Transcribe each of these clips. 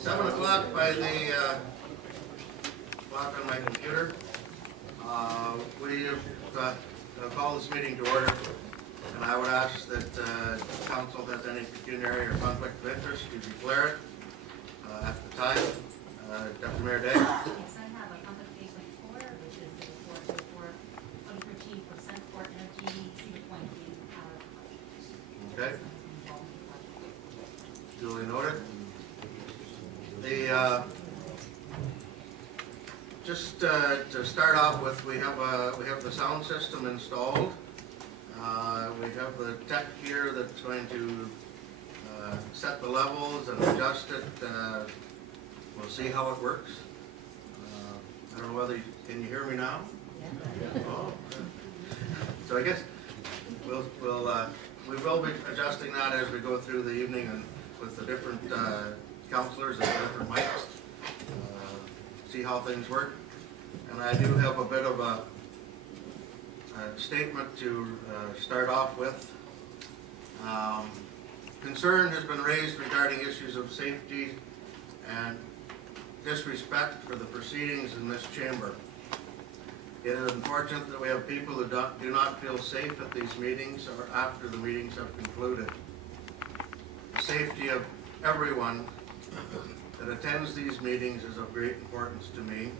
7 o'clock by the clock on my computer. We call this meeting to order, and I would ask that council has any pecuniary or conflict of interest to declare it at the time. Deputy Mayor Day. Yes, I have a conflict case 24, which is the report for 2013 for Centport Energy Cedar Point Wind Power Project. Okay. Duly noted. Just to start off with, we have the sound system installed. We have the tech here that's going to set the levels and adjust it. We'll see how it works. I don't know whether can you hear me now? Yeah. Oh. So I guess we will be adjusting that as we go through the evening and with the different councillors and different mics. See how things work. And I do have a bit of a statement to start off with. Concern has been raised regarding issues of safety and disrespect for the proceedings in this chamber. It is unfortunate that we have people who do not feel safe at these meetings or after the meetings have concluded. The safety of everyone that attends these meetings is of great importance to me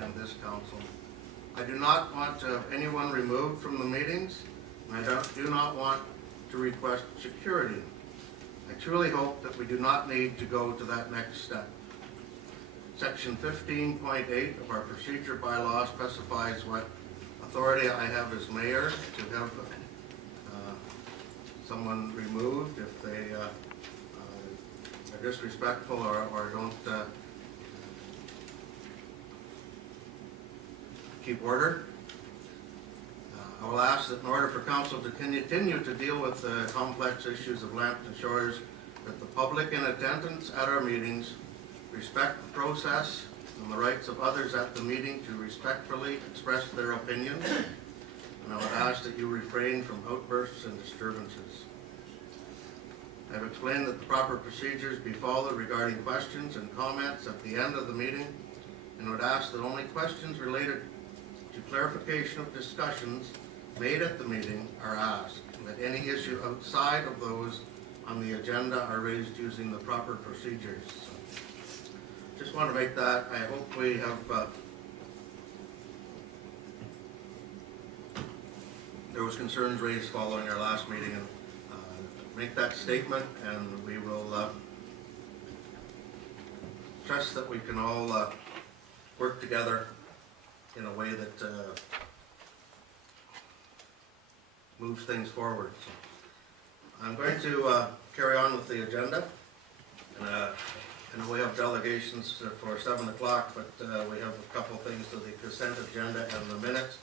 and this council. I do not want to have anyone removed from the meetings, and I do not want to request security. I truly hope that we do not need to go to that next step. Section 15.8 of our procedure bylaw specifies what authority I have as mayor to have someone removed if they are disrespectful or don't keep order. I will ask that in order for council to continue to deal with the complex issues of Lambton Shores, that the public in attendance at our meetings respect the process and the rights of others at the meeting to respectfully express their opinions. And I would ask that you refrain from outbursts and disturbances. I have explained that the proper procedures be followed regarding questions and comments at the end of the meeting, and would ask that only questions related to clarification of discussions made at the meeting are asked, and that any issue outside of those on the agenda are raised using the proper procedures. So, just want to make that. I hope we have there was concerns raised following our last meeting, and make that statement, and we will trust that we can all work together in a way that moves things forward. So I'm going to carry on with the agenda. And we have delegations for 7 o'clock, but we have a couple things to the consent agenda and the minutes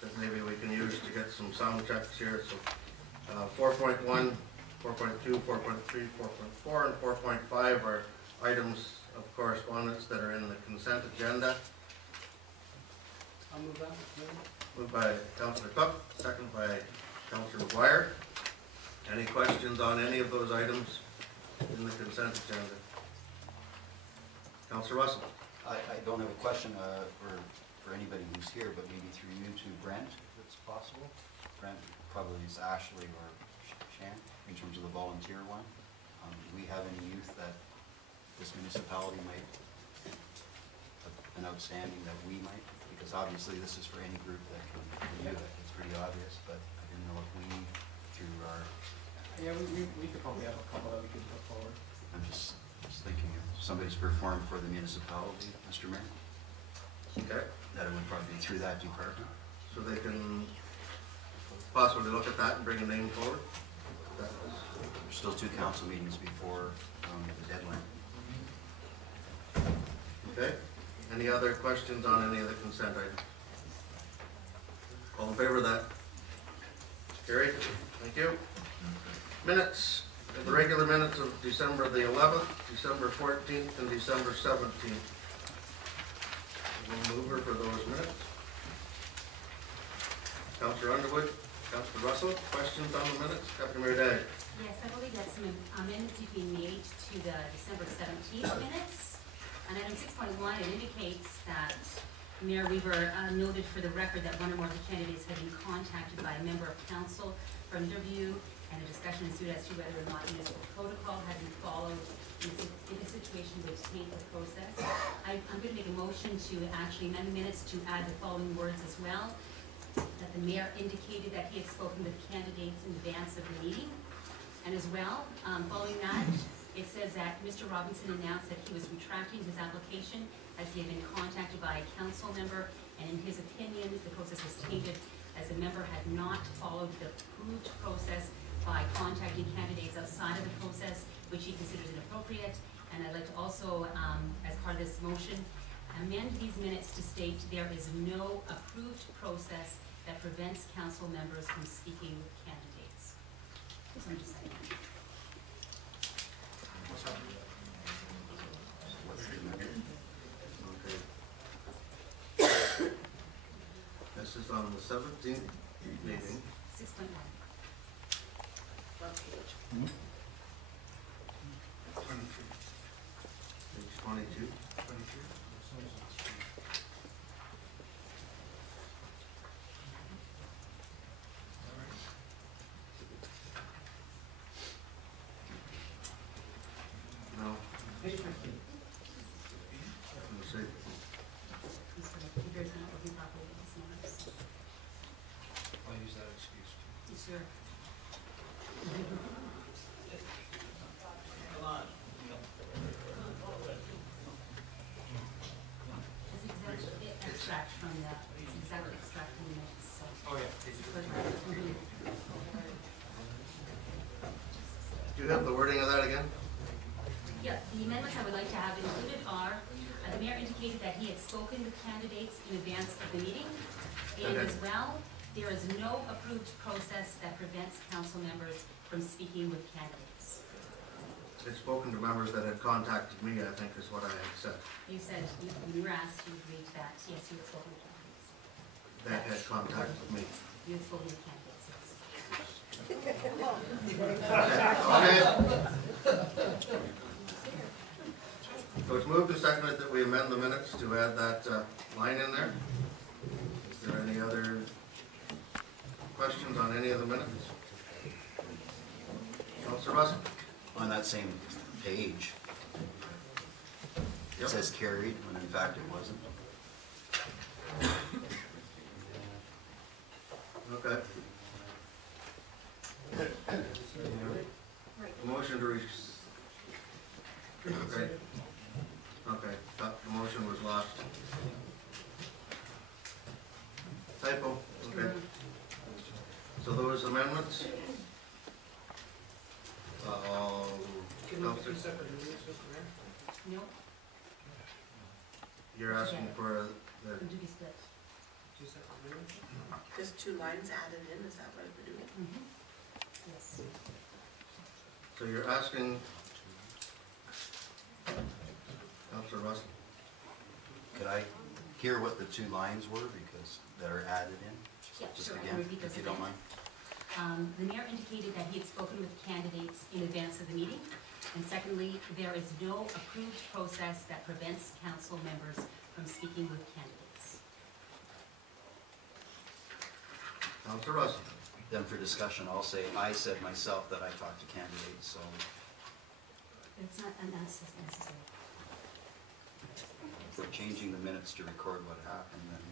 that maybe we can use to get some sound checks here. So 4.1, 4.2, 4.3, 4.4, and 4.5 are items of correspondence that are in the consent agenda. I'll move that. Moved by Councillor Cook, second by Councillor McGuire. Any questions on any of those items in the consent agenda? Councillor Russell. I don't have a question for anybody who's here, but maybe through you to Brent, if it's possible. Brent, probably is Ashley or Shan, in terms of the volunteer one. Do we have any youth that this municipality might have been outstanding that we might? Because obviously this is for any group that can do it. It's pretty obvious, but I didn't know if we, through our... Yeah, we could probably have a couple that we could put forward. I'm just thinking if somebody's performed for the municipality, Mr. Mayor, Okay. that it would probably be through that department. So they can possibly look at that and bring a name forward. That was There's still 2 council meetings before the deadline. okay. Any other questions on any of the consent items? All in favor of that? Carried. Thank you. Minutes. The regular minutes of December the 11th, December 14th, and December 17th. We'll mover for those minutes. Councillor Underwood, Councillor Russell, questions on the minutes? Deputy Mayor Day. Yes, I believe that's some amendments to be made to the December 17th minutes. On item 6.1, it indicates that Mayor Weaver noted for the record that one or more of the candidates had been contacted by a member of council for an interview, and a discussion ensued as to whether or not municipal protocol had been followed in a situation which taint the process. I'm going to make a motion to actually amend the minutes to add the following words as well. That the mayor indicated that he had spoken with candidates in advance of the meeting. And as well, following that, it says that Mr. Robinson announced that he was retracting his application as he had been contacted by a council member, and in his opinion, the process was tainted as the member had not followed the approved process by contacting candidates outside of the process, which he considers inappropriate. And I'd like to also, as part of this motion, amend these minutes to state there is no approved process that prevents council members from speaking with candidates. So I'm just saying. Okay. This is on the 17th meeting. 6.1. Page 22. No, Page 15. let me see. So the computer's not working properly with this notice. I'll use that excuse. It's your. It's extract from the, it's exactly extract from the minutes, so. Oh, yeah. Page Do you have the wording of that again? Yeah, the amendments I would like to have included are, the mayor indicated that he had spoken with candidates in advance of the meeting. And Okay. as well, there is no approved process that prevents council members from speaking with candidates. I'd spoken to members that had contacted me, I think is what I had said. You said, you were asked, you agreed that, yes, you had spoken with candidates. That had contacted me. You had spoken with candidates, yes. Okay. So it's moved and seconded that we amend the minutes to add that line in there. Is there any other questions on any of the minutes? Councilor Russell? On that same page, Yep. it says carried, when in fact it wasn't. Okay. Motion to okay. Okay, the motion was lost. Typo, okay. So those amendments? Can we do Counselor, separate meetings, Mr. Mayor? No, you're asking for the, to be split. Two separate meetings? Just 2 lines added in, is that what we're doing? Yes. so you're asking, Councilor Russell? Could I hear what the 2 lines were because that are added in? Yeah, Just sure, I can again, repeat those if you don't again. mind. The mayor indicated that he had spoken with candidates in advance of the meeting. And secondly, there is no approved process that prevents council members from speaking with candidates. Councilor Russell? Then for discussion, I'll say, I said myself that I talked to candidates, so It's not unnecessary. if we're changing the minutes to record what happened, then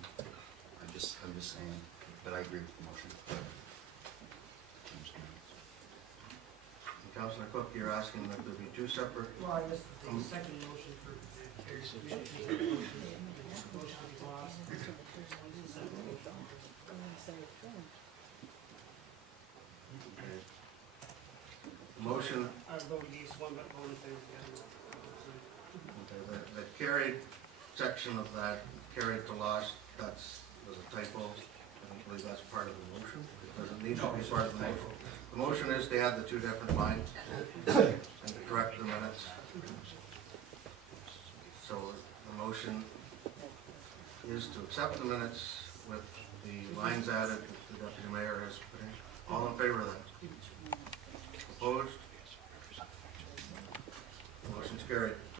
I'm just saying, but I agree with the motion. Change the minutes. And Councilor Cook, you're asking that there be 2 separate, Well, I missed the second motion for carried. Motion to be lost. motion, I voted against one, but voted in favor of the other. okay, the carried section of that, carried to lost, was a typo. I don't believe that's part of the motion. It doesn't need to be part of the motion. The motion is to add the 2 different lines and to correct the minutes. So the motion is to accept the minutes with the lines added that the deputy mayor has put in. All in favor of that? Opposed? Motion's carried.